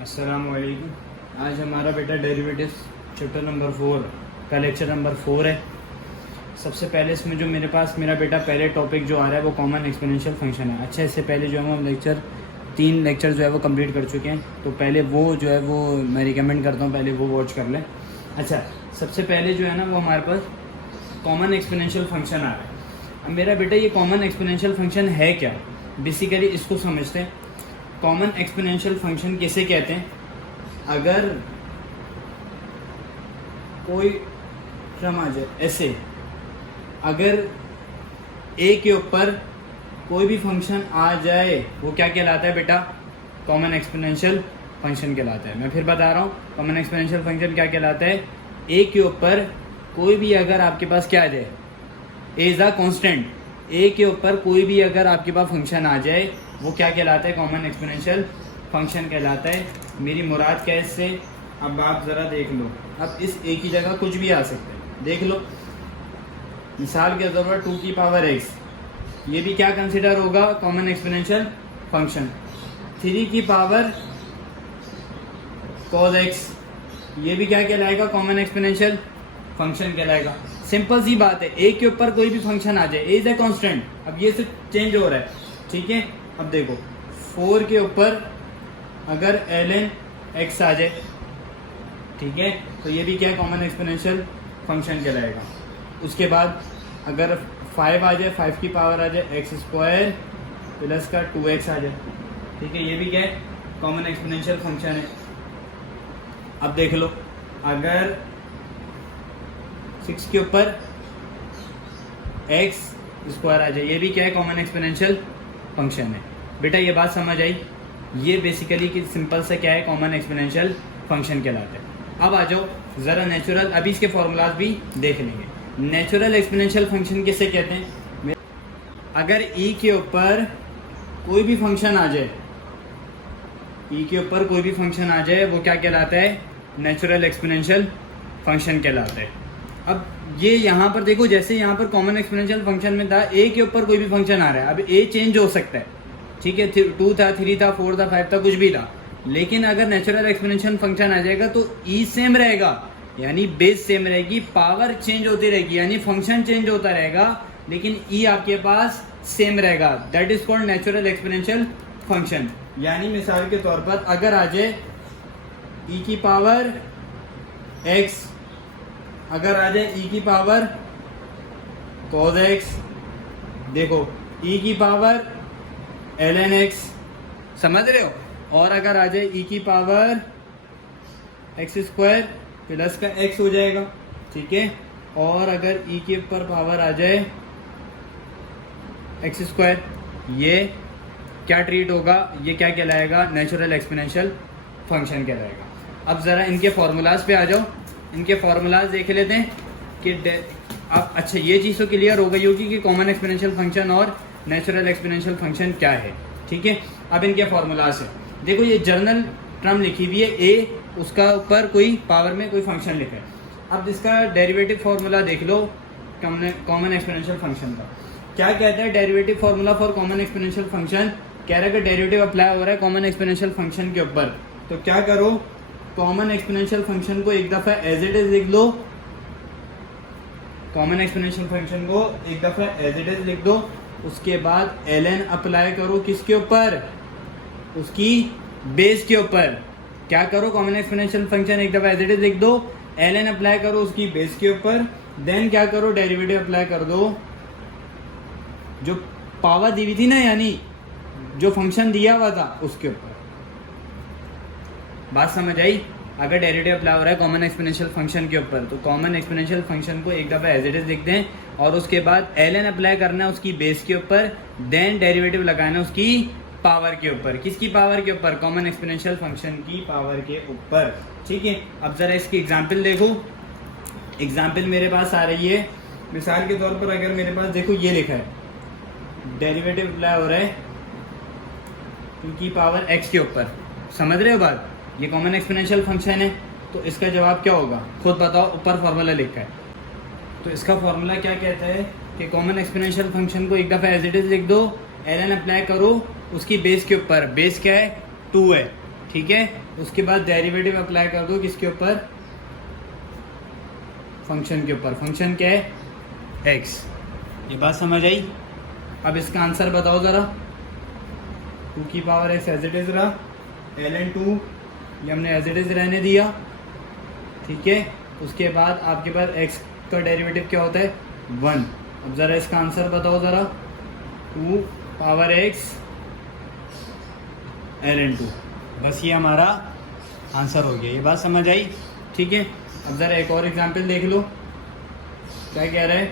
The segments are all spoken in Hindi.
अस्सलामुअलैकुम। आज हमारा बेटा डेरिवेटिव्स चैप्टर नंबर 4 का लेक्चर नंबर 4 है। सबसे पहले इसमें जो मेरे पास मेरा बेटा पहले टॉपिक जो आ रहा है वो कॉमन एक्सपोनेंशियल फंक्शन है। अच्छा, इससे पहले जो है हम तीन लेक्चर जो है वो कंप्लीट कर चुके हैं, तो पहले वो जो है वो मैं रिकमेंड करता हूँ पहले वो वॉच कर लें। अच्छा, सबसे पहले जो है ना वो हमारे पास कॉमन एक्सपोनेंशियल फंक्शन आ रहा है। अब मेरा बेटा ये कॉमन एक्सपोनेंशियल फंक्शन है क्या, बेसिकली इसको समझते हैं। कॉमन एक्सपोनेंशियल फंक्शन किसे कहते हैं? अगर कोई टर्म आ जाए ऐसे, अगर ए के ऊपर कोई भी फंक्शन आ जाए वो क्या कहलाता है बेटा? कॉमन एक्सपोनेंशियल फंक्शन कहलाता है। मैं फिर बता रहा हूँ, कॉमन एक्सपोनेंशियल फंक्शन क्या कहलाता है? ए के ऊपर कोई भी अगर आपके पास क्या आ जाए, ए इज़ अ कांस्टेंट, ए के ऊपर कोई भी अगर आपके पास फंक्शन आ जाए वो क्या कहलाता है? कॉमन एक्सपोनेंशियल फंक्शन कहलाता है। मेरी मुराद क्या है इससे? अब आप ज़रा देख लो, अब इस ए की जगह कुछ भी आ सकता है। देख लो, मिसाल के तौर पर 2 की पावर x, ये भी क्या कंसिडर होगा? Common exponential function. 3 की पावर cos x, ये भी क्या कहलाएगा? कॉमन एक्सपोनेंशियल फंक्शन कहलाएगा। सिंपल सी बात है, ए के ऊपर कोई भी फंक्शन आ जाए, ए इज ए कांस्टेंट, अब ये सिर्फ चेंज हो रहा है, ठीक है। अब देखो 4 के ऊपर अगर ln x आ जाए, ठीक है, तो ये भी क्या कॉमन एक्सपोनेंशियल फंक्शन कहलाएगा। उसके बाद अगर 5 आ जाए, 5 की पावर आ जाए x स्क्वायर प्लस का 2x आ जाए, ठीक है, ये भी क्या है? कॉमन एक्सपोनेंशियल फंक्शन है। अब देख लो, अगर 6 के ऊपर x स्क्वायर आ जाए, ये भी क्या है? कॉमन एक्सपोनेंशियल फंक्शन है। बेटा ये बात समझ आई? ये बेसिकली कि सिंपल से क्या है? कॉमन एक्सपोनेंशियल फंक्शन कहलाता है। अब आ जाओ ज़रा नेचुरल, अभी इसके फॉर्मूलाज भी देख लेंगे। नेचुरल एक्सपोनेंशियल फंक्शन किसे कहते हैं? अगर e के ऊपर कोई भी फंक्शन आ जाए, e के ऊपर कोई भी फंक्शन आ जाए वो क्या कहलाता है? नेचुरल एक्सपोनेंशियल फंक्शन कहलाता है। अब ये यहाँ पर देखो, जैसे यहाँ पर कॉमन एक्सपोनेंशियल फंक्शन में था a के ऊपर कोई भी फंक्शन आ रहा है, अब a चेंज हो सकता है, ठीक है, 2 था, 3 था, 4 था, 5 था, कुछ भी था, लेकिन अगर नेचुरल एक्सपोनेंशियल फंक्शन आ जाएगा तो e सेम रहेगा, यानी बेस सेम रहेगी, पावर चेंज होती रहेगी, यानी फंक्शन चेंज होता रहेगा लेकिन e आपके पास सेम रहेगा। That is called natural exponential function. यानी मिसाल के तौर पर अगर आ जाए e की पावर x, अगर आ जाए e की पावर cos x, देखो e की पावर ln x, समझ रहे हो? और अगर आ जाए e की पावर x स्क्वायर प्लस का x हो जाएगा, ठीक है, और अगर e के ऊपर पावर आ जाए x स्क्वायर, ये क्या ट्रीट होगा? ये क्या कहलाएगा? नेचुरल एक्सपोनेंशियल फंक्शन कहलाएगा। अब ज़रा इनके फॉर्मूलाज पे आ जाओ, इनके फॉर्मूलाज देख लेते हैं कि अब अच्छा ये चीज़ तो क्लियर हो गई होगी कि कॉमन एक्सपोनेंशियल फंक्शन और नेचुरल एक्सपोनेंशियल फंक्शन क्या है, ठीक है। अब इनके फॉर्मूलाज है, देखो ये जर्नल टर्म लिखी हुई है a, उसका ऊपर कोई पावर में कोई फंक्शन लिखा है। अब इसका डेरिवेटिव फार्मूला देख लो कॉमन एक्सपोनेंशियल फंक्शन का। क्या कहता है derivative formula for common exponential function? कह रहा है कि डेरिवेटिव अप्लाई हो रहा है कॉमन एक्सपोनेंशियल फंक्शन के ऊपर, तो क्या करो, कॉमन एक्सपोनेंशियल फंक्शन को एक दफ़ा एज इट इज लिख दो, कॉमन एक्सपोनेंशियल फंक्शन को एक दफ़ा एज इट इज लिख दो, उसके बाद ln अप्लाई करो किसके ऊपर? उसकी बेस के ऊपर। क्या करो, कॉमन एक्सपोनेंशियल फंक्शन एक दफ़ा एज इट इज लिख दो, ln अप्लाई करो उसकी बेस के ऊपर, देन क्या करो, डेरिवेटिव अप्लाई कर दो जो पावर दी हुई थी ना, यानी जो फंक्शन दिया हुआ था उसके ऊपर। बात समझ आई? अगर डेरिवेटिव अप्लाई हो रहा है कॉमन एक्सपोनेंशियल फंक्शन के ऊपर, तो कॉमन एक्सपोनेंशियल फंक्शन को एक दफ़ा एज इट इज लिख दें और उसके बाद ln अप्लाई करना है उसकी बेस के ऊपर, देन डेरिवेटिव लगाना है उसकी पावर के ऊपर। किसकी पावर के ऊपर? कॉमन एक्सपोनेंशियल फंक्शन की पावर के ऊपर, ठीक है। अब ज़रा इसकी एग्जाम्पल देखो, एग्जाम्पल मेरे पास आ रही है, मिसाल के तौर पर अगर मेरे पास देखो ये लिखा है डेरिवेटिव अप्लाई हो रहा है की पावर x के ऊपर, समझ रहे हो बात? ये कॉमन एक्सपोनेंशियल फंक्शन है, तो इसका जवाब क्या होगा? खुद बताओ, ऊपर फार्मूला लिखा है, तो इसका फार्मूला क्या कहता है कि कॉमन एक्सपोनेंशियल फंक्शन को एक दफ़ा एज इट इज लिख दो, ln अप्लाई करो उसकी बेस के ऊपर, बेस क्या है 2 है, ठीक है। उसके बाद डेरिवेटिव अप्लाई कर दो किसके ऊपर, फंक्शन के ऊपर, फंक्शन क्या है x। ये बात समझ आई। अब इसका आंसर बताओ ज़रा। 2 की power x as it is रहा, ln 2 ये हमने एज इट इज़ रहने दिया, ठीक है। उसके बाद आपके पास x का डेरिवेटिव क्या होता है 1। अब ज़रा इसका आंसर बताओ ज़रा। 2 पावर x ln 2, बस ये हमारा आंसर हो गया। ये बात समझ आई, ठीक है। अब ज़रा एक और एग्जांपल देख लो, क्या कह रहा है।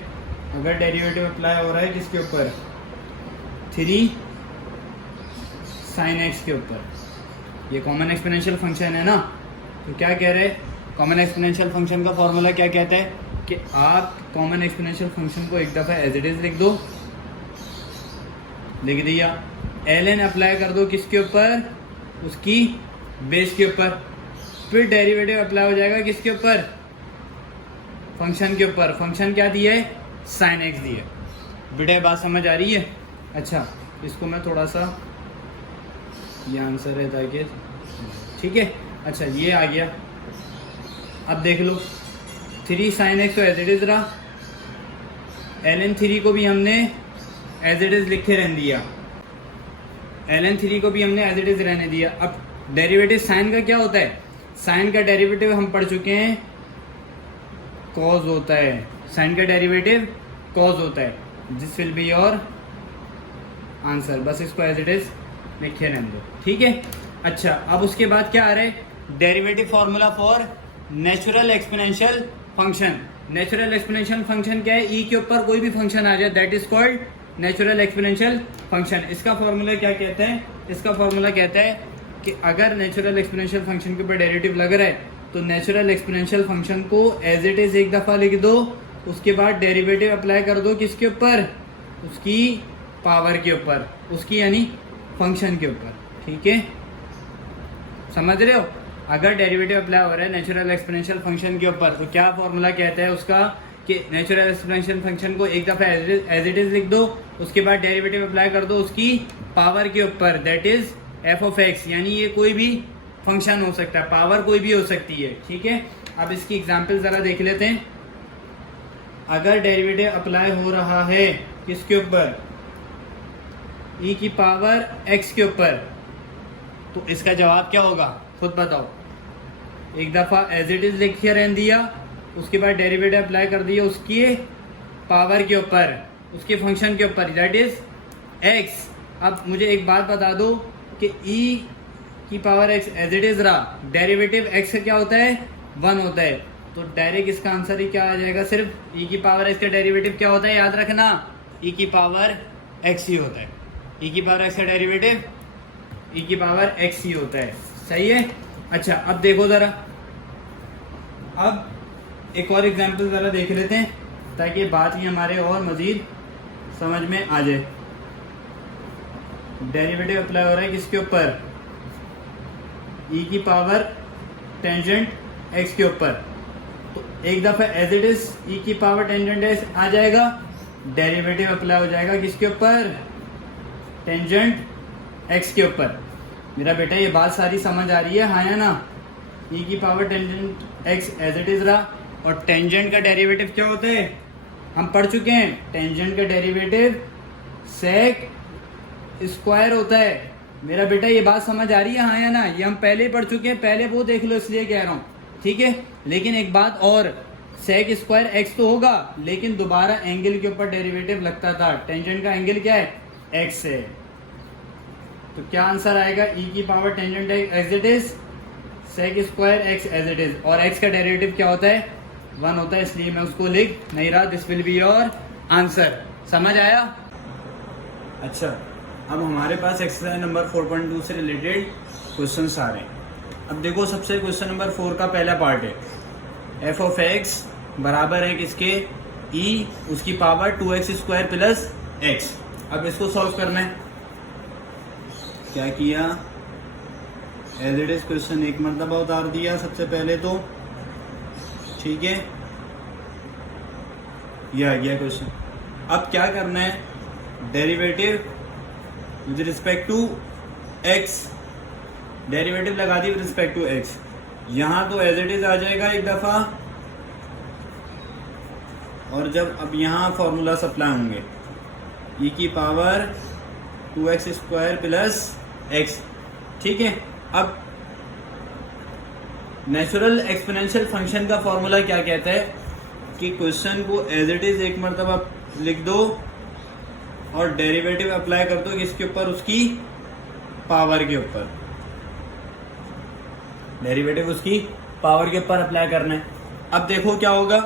अगर डेरिवेटिव अप्लाई हो रहा है किसके ऊपर, 3 sin x के ऊपर, ये कॉमन एक्सपोनेंशियल फंक्शन है ना। तो क्या कह रहे हैं, कॉमन एक्सपोनेंशियल फंक्शन का फॉर्मूला क्या कहता है कि आप कॉमन एक्सपोनेंशियल फंक्शन को एक दफ़ा एज इट इज़ लिख दो, लिख दिया। ln अप्लाई कर दो किसके ऊपर, उसकी बेस के ऊपर, फिर डेरिवेटिव अप्लाई हो जाएगा किसके ऊपर, फंक्शन के ऊपर। फंक्शन क्या दिया है sin x दिया। बेटा बात समझ आ रही है। अच्छा इसको मैं थोड़ा सा, ये आंसर है ताकि, ठीक है। अच्छा ये आ गया। अब देख लो 3 sin x तो एज इट इज़ रहा, ln 3 को भी हमने एज इट इज़ लिखे रहने दिया, ln 3 को भी हमने एज इट इज़ रहने दिया। अब डेरिवेटिव साइन का क्या होता है, साइन का डेरिवेटिव हम पढ़ चुके हैं कॉज होता है, साइन का डेरिवेटिव कॉज होता है। This will be your answer, बस इसको एज इट इज़ लिखे रहने दो, ठीक है। अच्छा अब उसके बाद क्या आ रहा है, derivative formula for natural exponential function. Natural exponential function क्या है, ई के ऊपर कोई भी फंक्शन आ जाए that is called natural exponential function. इसका फॉर्मूला क्या कहता है, इसका फॉर्मूला कहता है कि अगर नेचुरल एक्सपोनेंशियल फंक्शन के ऊपर डेरिवेटिव लग रहा है तो नेचुरल एक्सपोनेंशियल फंक्शन को एज इट इज एक दफ़ा लिख दो, उसके बाद डेरिवेटिव अप्लाई कर दो किसके ऊपर, उसकी पावर के ऊपर, उसकी यानी फंक्शन के ऊपर, ठीक है। समझ रहे हो। अगर डेरिवेटिव अप्लाई हो रहा है नेचुरल एक्सपोनेंशियल फंक्शन के ऊपर तो क्या फॉर्मूला कहता है उसका कि नेचुरल एक्सपोनेंशियल फंक्शन को एक दफ़ा एज इट इज लिख दो, उसके बाद डेरिवेटिव अप्लाई कर दो उसकी पावर के ऊपर, that is F of x. यानी ये कोई भी फंक्शन हो सकता है, पावर कोई भी हो सकती है, ठीक है। अब इसकी एग्जांपल ज़रा देख लेते हैं। अगर डेरिवेटिव अप्लाई हो रहा है किसके ऊपर, ई की पावर एक्स के ऊपर, तो इसका जवाब क्या होगा खुद बताओ। एक दफ़ा एज इट इज़ लिख के रहने दिया, उसके बाद डेरिवेटिव अप्लाई कर दिया उसकी पावर के ऊपर, उसके फंक्शन के ऊपर, दैट इज एक्स। अब मुझे एक बात बता दो कि ई की power x as it is रहा, डेरिवेटिव एक्स का क्या होता है 1 होता है, तो डायरेक्ट इसका आंसर ही क्या आ जाएगा, सिर्फ ई की पावर एक्स का डेरिवेटिव क्या होता है, याद रखना ई की पावर एक्स ही होता है। ई की पावर एक्स का डेरिवेटिव ई की पावर एक्स ही होता है, सही है। अच्छा अब देखो ज़रा, अब एक और एग्जांपल ज़रा देख लेते हैं ताकि बात ही हमारे और मज़ीद समझ में आ जाए। डेरिवेटिव अप्लाई हो रहा है किसके ऊपर, ई की पावर टेंजेंट एक्स के ऊपर, तो एक दफ़ा एज इट इज ई की पावर टेंजेंट एक्स आ जाएगा, डेरिवेटिव अप्लाई हो जाएगा किसके ऊपर, टेंजेंट एक्स के ऊपर। मेरा बेटा ये बात सारी समझ आ रही है, हाँ या ना। ई की power tangent x as it is रहा, और टेंजेंट का डेरिवेटिव क्या होता है हम पढ़ चुके हैं, टेंजेंट का डेरिवेटिव सेक स्क्वायर होता है। मेरा बेटा ये बात समझ आ रही है, हाँ या ना। ये हम पहले ही पढ़ चुके हैं, पहले वो देख लो इसलिए कह रहा हूँ, ठीक है। लेकिन एक बात और, सेक स्क्वायर एक्स तो होगा लेकिन दोबारा एंगल के ऊपर डेरिवेटिव लगता था, टेंजेंट का एंगल क्या है एक्स है, तो क्या आंसर आएगा, ई की power tangent as it is sec square x as it is, और एक्स का डेरिवेटिव क्या होता है 1 होता है, इसलिए मैं उसको लिख नहीं रहा। This will be your answer. समझ आया। अच्छा अब हमारे पास एक्सरसाइज नंबर 4.2 से रिलेटेड क्वेश्चंस आ रहे हैं। अब देखो सबसे क्वेश्चन नंबर 4 का पहला पार्ट है, एफ ऑफ एक्स बराबर है किसके, ई उसकी power 2x square plus x. अब इसको सॉल्व करना है। क्या किया, एज इट इज क्वेश्चन एक मरतबा उतार दिया सबसे पहले तो, ठीक है, ये आ गया क्वेश्चन। अब क्या करना है, derivative with respect to x, derivative लगा दी विद रिस्पेक्ट टू एक्स। यहां तो एज इट इज आ जाएगा एक दफा, और जब अब यहां फॉर्मूला सप्लाई होंगे e की power 2x square plus x, ठीक है। अब नेचुरल एक्सपोनेंशियल फंक्शन का फॉर्मूला क्या कहता है कि क्वेश्चन को एज इट इज एक मरतबा लिख दो और डेरिवेटिव अप्लाई कर दो किसके ऊपर, उसकी पावर के ऊपर, डेरिवेटिव उसकी पावर के ऊपर अप्लाई करना है। अब देखो क्या होगा,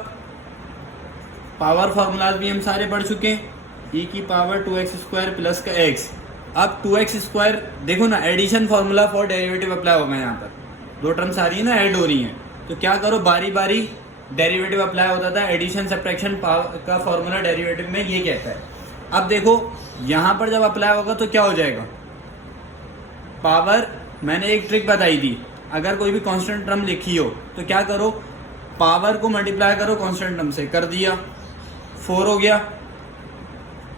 पावर फॉर्मूलाज भी हम सारे पढ़ चुके हैं, e की पावर 2x स्क्वायर प्लस का x। अब 2x स्क्वायर देखो ना, addition formula for derivative apply होगा, यहाँ पर दो टर्म्स आ रही है ना, ऐड हो रही हैं, तो क्या करो बारी बारी डेरिवेटिव अप्लाई होता था। एडिशन सब्ट्रैक्शन का फॉर्मूला डेरिवेटिव में ये कहता है। अब देखो यहां पर जब अप्लाई होगा तो क्या हो जाएगा, पावर, मैंने एक ट्रिक बताई थी, अगर कोई भी कांस्टेंट टर्म लिखी हो तो क्या करो, पावर को मल्टीप्लाई करो कांस्टेंट टर्म से, कर दिया 4 हो गया,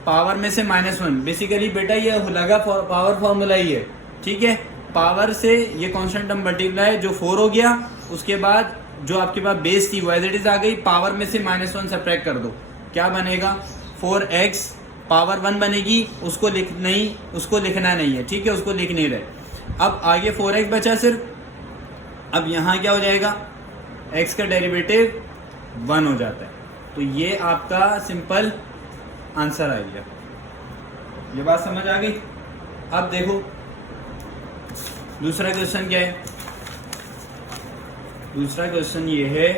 पावर में से -1, बेसिकली बेटा ये लगा पावर फॉर्मूला ही है, ठीक है। पावर से ये कांस्टेंट टर्म मल्टीप्लाई, जो 4 हो गया, उसके बाद जो आपके पास बेस थी वो एज इट इज आ गई, पावर में से -1 सब्ट्रैक्ट कर दो, क्या बनेगा 4x, पावर 1 बनेगी, उसको लिखना नहीं है, ठीक है, उसको लिख नहीं रहे। अब आगे 4x बचा सिर्फ। अब यहां क्या हो जाएगा, x का डेरिवेटिव 1 हो जाता है। तो ये आपका सिंपल आंसर आ गया। ये बात समझ आ गई। अब देखो दूसरा क्वेश्चन क्या है, दूसरा क्वेश्चन ये है,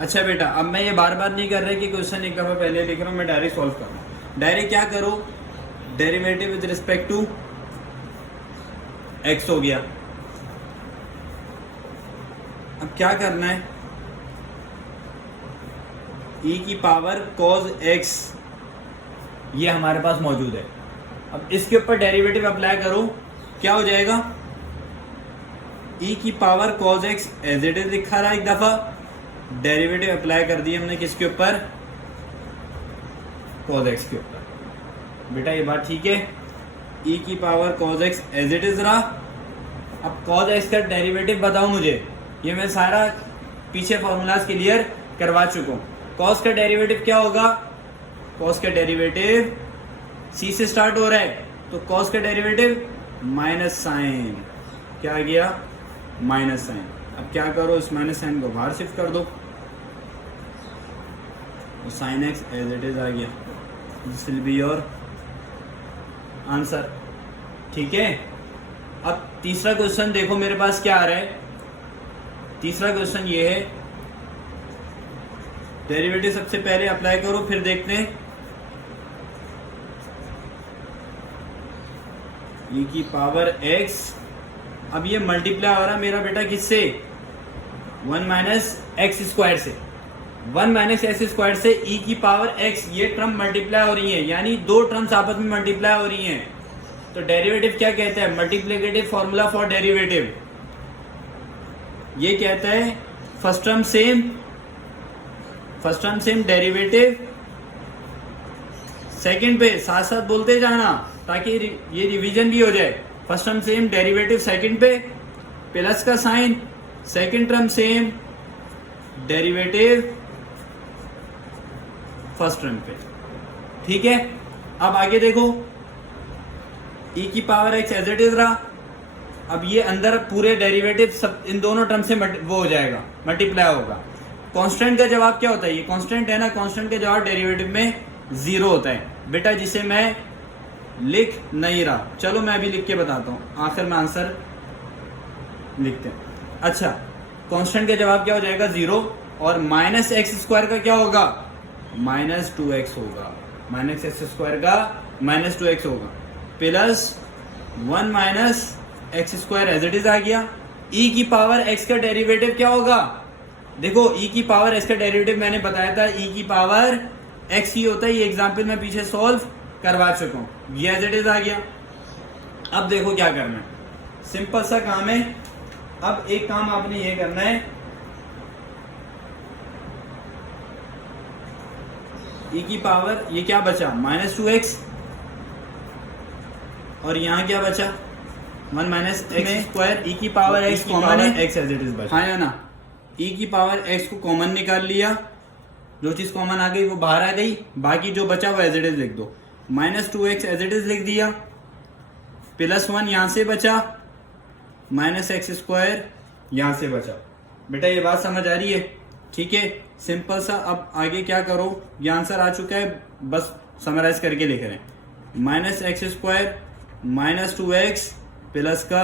अच्छा बेटा अब मैं ये बार बार नहीं कर रहा कि क्वेश्चन एक दफा पहले लिख रहा हूं, मैं डायरेक्ट सॉल्व कर रहा हूं। डायरेक्ट क्या करो, derivative with respect to x हो गया। अब क्या करना है, e की पावर cos x ये हमारे पास मौजूद है। अब इसके ऊपर डेरिवेटिव अप्लाई करो, क्या हो जाएगा, e की power cos x as it is लिखा रहा, एक दफा डेरिवेटिव अप्लाई कर दिया हमने किसके ऊपर, cos x के ऊपर। बेटा ये बात ठीक है, e की power cos x as it is रहा। अब cos x का डेरिवेटिव बताओ मुझे, ये मैं सारा पीछे फॉर्मूलाज क्लियर करवा चुका हूं। cos का डेरिवेटिव क्या होगा, cos का डेरिवेटिव c से स्टार्ट हो रहा है, तो cos का डेरिवेटिव माइनस साइन, क्या आ गया, माइनस साइन। अब क्या करो, इस माइनस साइन को बाहर शिफ्ट कर दो, तो sine x as it is आ गया। This will be your answer, ठीक है। अब तीसरा क्वेश्चन देखो मेरे पास क्या आ रहा है, तीसरा क्वेश्चन ये है, डेरिवेटिव सबसे पहले अप्लाई करो फिर देखते हैं। e की पावर x, अब ये मल्टीप्लाई हो रहा है मेरा बेटा किससे, 1 माइनस एक्स स्क्वायर से, 1 माइनस एक्स स्क्वायर से e की पावर x, ये टर्म मल्टीप्लाई हो रही है, यानी दो टर्म्स आपस में मल्टीप्लाई हो रही हैं। तो डेरिवेटिव क्या कहता है, मल्टीप्लिकेटिव फॉर्मूला फॉर डेरिवेटिव, ये कहता है first term same derivative second पे साथ साथ बोलते जाना ताकि ये रिवीजन भी हो जाए। First term same derivative second पे प्लस का sign, second term same derivative first term पे, ठीक है। अब आगे देखो, e की power x as it is रहा। अब ये अंदर पूरे डेरिवेटिव सब इन दोनों टर्म से वो हो जाएगा, मल्टीप्लाई होगा। कांस्टेंट का जवाब क्या होता है, ये कांस्टेंट है ना, कांस्टेंट का जवाब डेरिवेटिव में 0 होता है बेटा, जिसे मैं लिख नहीं रहा। चलो मैं अभी लिख के बताता हूं, आखिर में आंसर लिखते हैं। अच्छा, कांस्टेंट का जवाब क्या हो जाएगा, 0, और माइनस एक्स स्क्वायर का क्या होगा, माइनस 2x होगा, माइनस एक्स स्क्वायर का माइनस 2x होगा, plus 1 minus x square as it is आ गया। e की पावर x का डेरिवेटिव क्या होगा, देखो e की पावर x का डेरिवेटिव मैंने बताया था, e की पावर x ही होता है। ये एग्जाम्पल मैं पीछे सॉल्व करवा चुका हूं, ये एज इट इज आ गया। अब देखो क्या करना है, सिंपल सा काम है। अब एक काम आपने ये करना है, e की पावर ये क्या बचा, माइनस 2x और यहाँ क्या बचा 1 माइनस एक्स स्क्वायर ई की पावर एक्स कॉमन है एक्स एज इट इज बचा, हाँ या ना। ई की पावर एक्स को कॉमन निकाल लिया, जो चीज कॉमन आ गई वो बाहर आ गई, बाकी जो बचा वो एज इट इज लिख दो। -2x एज इट इज लिख दिया, +1 यहां से बचा, -x स्क्वायर यहां से बचा। बेटा ये बात समझ आ रही है? ठीक है, सिंपल सा। अब आगे क्या करो, ये आंसर आ चुका है, बस समराइज करके लिख रहे हैं। -x स्क्वायर -2x प्लस का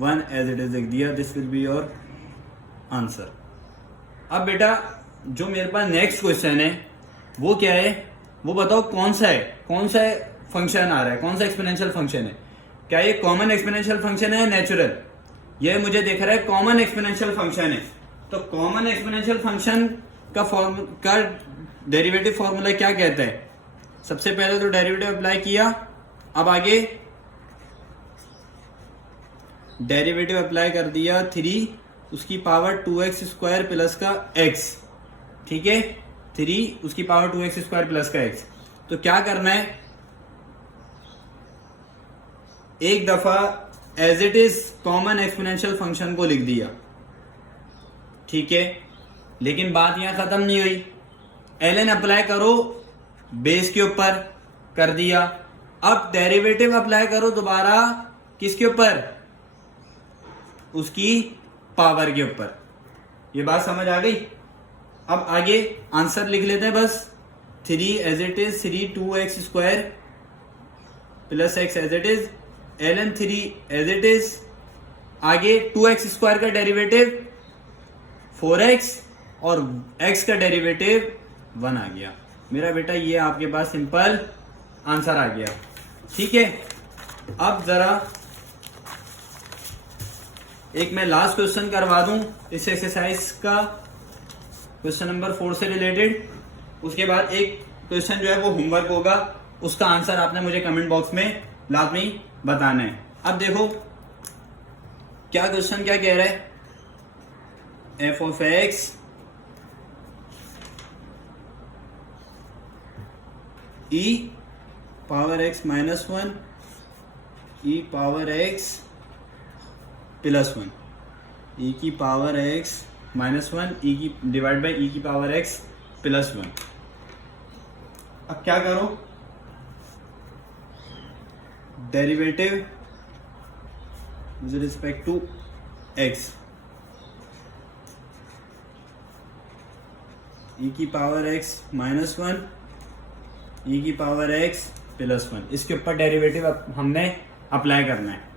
1 एज इट इज लिख दिया, this will be your answer. अब बेटा जो मेरे पास नेक्स्ट क्वेश्चन है वो क्या है, वो बताओ कौन सा फंक्शन आ रहा है, कौन सा एक्सपोनेंशियल फंक्शन है। क्या ये कॉमन एक्सपोनेंशियल फंक्शन है या नेचुरल? ये मुझे दिख रहा है कॉमन एक्सपोनेंशियल फंक्शन है। तो कॉमन एक्सपोनेंशियल फंक्शन का डेरिवेटिव फॉर्मूला क्या कहता है? सबसे पहले तो डेरिवेटिव अप्लाई किया, अब आगे डेरिवेटिव अप्लाई कर दिया 3 उसकी पावर 2x स्क्वायर प्लस का x, ठीक है, 3 उसकी पावर 2x स्क्वायर प्लस का x। तो क्या करना है, एक दफा as it is common exponential function को लिख दिया, ठीक है, लेकिन बात यहां खत्म नहीं हुई। ln अप्लाई करो बेस के ऊपर, कर दिया। अब डेरिवेटिव अप्लाई करो दोबारा किसके ऊपर, उसकी पावर के ऊपर। ये बात समझ आ गई? अब आगे आंसर लिख लेते हैं बस। 3 as it is 3 2x square plus x as it is, ln 3 as it is, आगे 2x स्क्वायर का डेरिवेटिव 4x और x का डेरिवेटिव 1 आ गया। मेरा बेटा ये आपके पास सिंपल आंसर आ गया, ठीक है। अब जरा एक मैं लास्ट क्वेश्चन करवा दूं इस एक्सरसाइज का, क्वेश्चन नंबर 4 से रिलेटेड। उसके बाद एक क्वेश्चन जो है वो होमवर्क होगा, उसका आंसर आपने मुझे कमेंट बॉक्स में लाजमी बताना है। अब देखो क्या क्वेश्चन क्या कह रहा है, f of x e power x minus 1 e power x plus 1, e की पावर x माइनस 1 e की डिवाइड बाई e की पावर x प्लस 1। अब क्या करो, derivative with respect to x, e की पावर x माइनस 1 e की पावर x प्लस 1, इसके ऊपर डेरिवेटिव हमने अप्लाई करना है।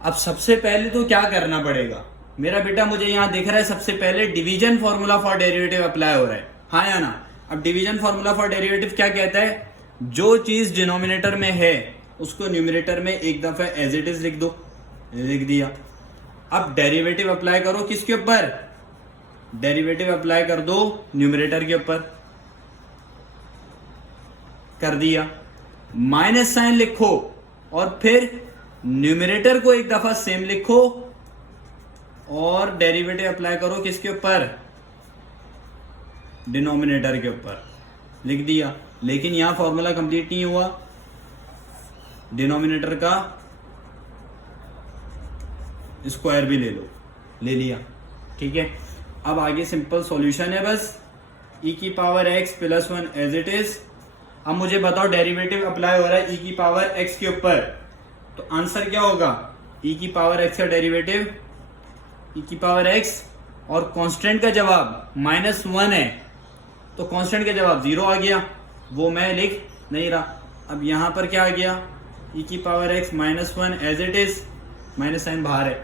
अब सबसे पहले तो क्या करना पड़ेगा मेरा बेटा, मुझे यहां दिख रहा है सबसे पहले division formula for derivative apply हो रहा है, हाँ या ना। अब डिवीजन फॉर्मूला फॉर डेरिवेटिव क्या कहता है, जो चीज डिनोमिनेटर में है उसको न्यूमरेटर में एक दफा एज इट इज लिख दो, लिख दिया। अब डेरिवेटिव अप्लाई करो किसके ऊपर, डेरिवेटिव अप्लाई कर दो न्यूमरेटर के ऊपर, कर दिया। माइनस साइन लिखो और फिर न्यूमरेटर को एक दफा सेम लिखो और डेरिवेटिव अप्लाई करो किसके ऊपर, डिनोमिनेटर के ऊपर, लिख दिया। लेकिन यहां फॉर्मूला कंप्लीट नहीं हुआ, डिनोमिनेटर का स्क्वायर भी ले लो, ले लिया, ठीक है। अब आगे सिंपल सॉल्यूशन है बस, e की power x plus 1 as it is. अब मुझे बताओ डेरिवेटिव अप्लाई हो रहा है e की पावर x के ऊपर, तो आंसर क्या होगा, e की पावर x का डेरिवेटिव e की पावर x, और कांस्टेंट का जवाब -1 है, तो कांस्टेंट का जवाब 0 आ गया, वो मैं लिख नहीं रहा। अब यहां पर क्या आ गया, e की power x -1 as it is, minus sign बाहर है,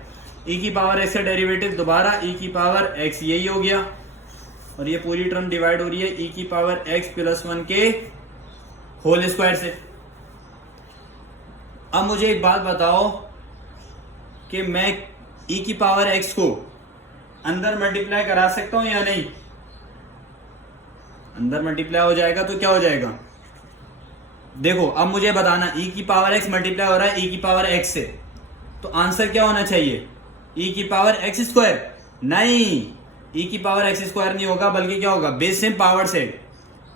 e की पावर x का डेरिवेटिव दोबारा e की पावर x, यही हो गया, और ये पूरी टर्म डिवाइड हो रही है e की पावर x प्लस 1 के होल स्क्वायर से। अब मुझे एक बात बताओ कि मैं e की पावर x को अंदर मल्टीप्लाई करा सकता हूं या नहीं, अंदर मल्टीप्लाई हो जाएगा तो क्या हो जाएगा, देखो अब मुझे बताना, e की पावर x मल्टीप्लाई हो रहा है e की पावर x से, तो आंसर क्या होना चाहिए, e की पावर x स्क्वायर, नहीं, e की पावर x स्क्वायर नहीं होगा, बल्कि क्या होगा, base same power set,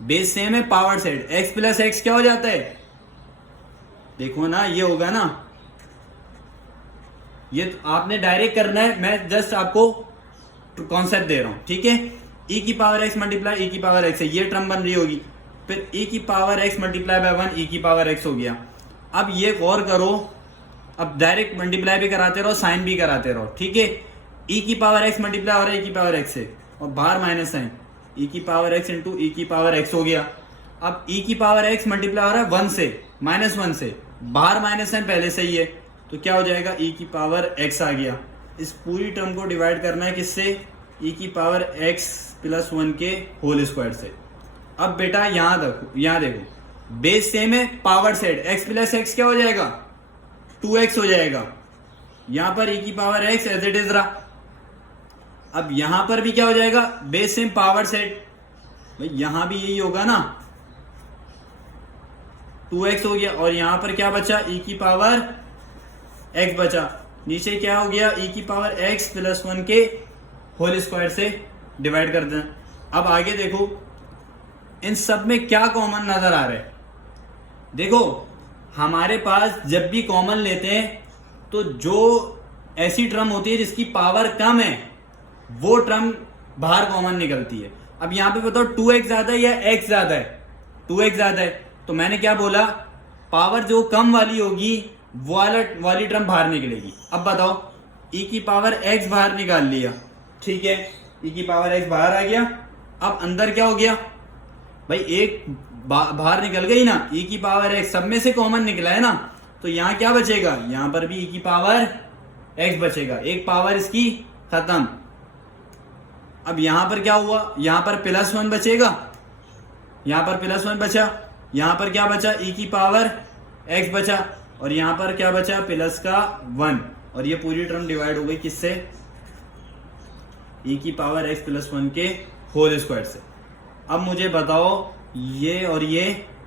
base same है power set, x plus x क्या हो जाता है, देखो ना, ये होगा ना, ये तो आपने डायरेक्ट करना है, मैं जस्ट आपको कॉन्सेप्ट दे रहा हूं, ठीक है। e की पावर x मल्टीप्लाई e की पावर x है, ये टर्म बन रही होगी, फिर e की power x multiply by 1 e की पावर x हो गया। अब ये गौर करो, अब डायरेक्ट मल्टीप्लाई भी कराते रहो, साइन भी कराते रहो, ठीक है। e की पावर x मल्टीप्लाई हो रहा है e की पावर x से, और बाहर माइनस साइन, e की पावर x इंटू e की पावर x हो गया। अब e की पावर x मल्टीप्लाई हो रहा है 1 से, -1 से, बाहर माइनस साइन पहले से ही है, तो क्या हो जाएगा, e की पावर x आ गया। इस पूरी टर्म को डिवाइड करना है किससे, e की पावर x प्लस 1 के होल स्क्वायर से। अब बेटा यहाँ देखो, बेस सेम है, power set, x plus x क्या हो जाएगा, 2x हो जाएगा। यहां पर e की power x as it is रहा। अब यहां पर भी क्या हो जाएगा, बेस सेम पावर सेट, भाई यहां भी यही होगा ना, 2x हो गया, और यहां पर क्या बचा, e की पावर x बचा। नीचे क्या हो गया, e की पावर x प्लस 1 के होल स्क्वायर से डिवाइड कर देना। अब आगे देखो, इन सब में क्या कॉमन नजर आ रहा है। देखो हमारे पास जब भी कॉमन लेते हैं तो जो ऐसी टर्म होती है जिसकी पावर कम है वो टर्म बाहर कॉमन निकलती है। अब यहां पे बताओ 2x ज्यादा है या x ज्यादा है, 2x ज्यादा है, तो मैंने क्या बोला, पावर जो कम वाली होगी वो वाली टर्म बाहर निकलेगी। अब बताओ, e की पावर x बाहर निकाल लिया, ठीक है, e की पावर x बाहर आ गया। अब अंदर क्या हो गया भाई, एक बाहर निकल गई ना, e की पावर x सब में से कॉमन निकला है ना, तो यहां क्या बचेगा, यहां पर भी e की पावर x बचेगा, एक पावर इसकी खत्म। अब यहां पर क्या हुआ, यहां पर प्लस 1 बचेगा, यहां पर प्लस 1 बचा, यहां पर क्या बचा, e की पावर x बचा, और यहां पर क्या बचा, प्लस का 1, और ये पूरी टर्म डिवाइड हो गई किससे, e की पावर x प्लस 1 के होल स्क्वायर से। अब मुझे बताओ, ये और ये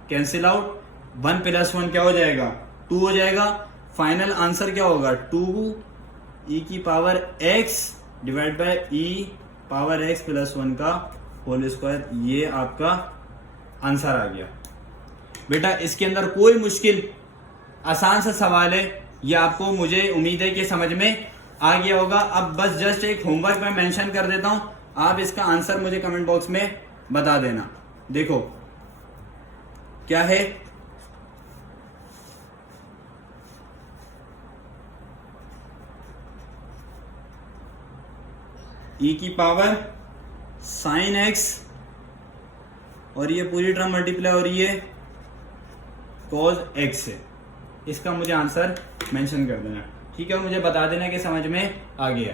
कैंसिल आउट, 1 प्लस 1 क्या हो जाएगा, 2 हो जाएगा। फाइनल आंसर क्या होगा, 2 e की power x divide by e power x plus 1 का होल स्क्वायर, ये आपका आंसर आ गया। बेटा इसके अंदर कोई मुश्किल, आसान सा सवाल है, ये आपको मुझे उम्मीद है कि समझ में आ गया होगा। अब बस जस्ट एक होमवर्क मैं मेंशन कर देता हूं, आप इसका आंसर मुझे कमेंट बॉक्स में बता देना। देखो क्या है, e की पावर साइन x, और ये पूरी टर्म मल्टीप्लाई हो रही है कॉज x से। इसका मुझे आंसर मेंशन कर देना, ठीक है, और मुझे बता देना कि समझ में आ गया।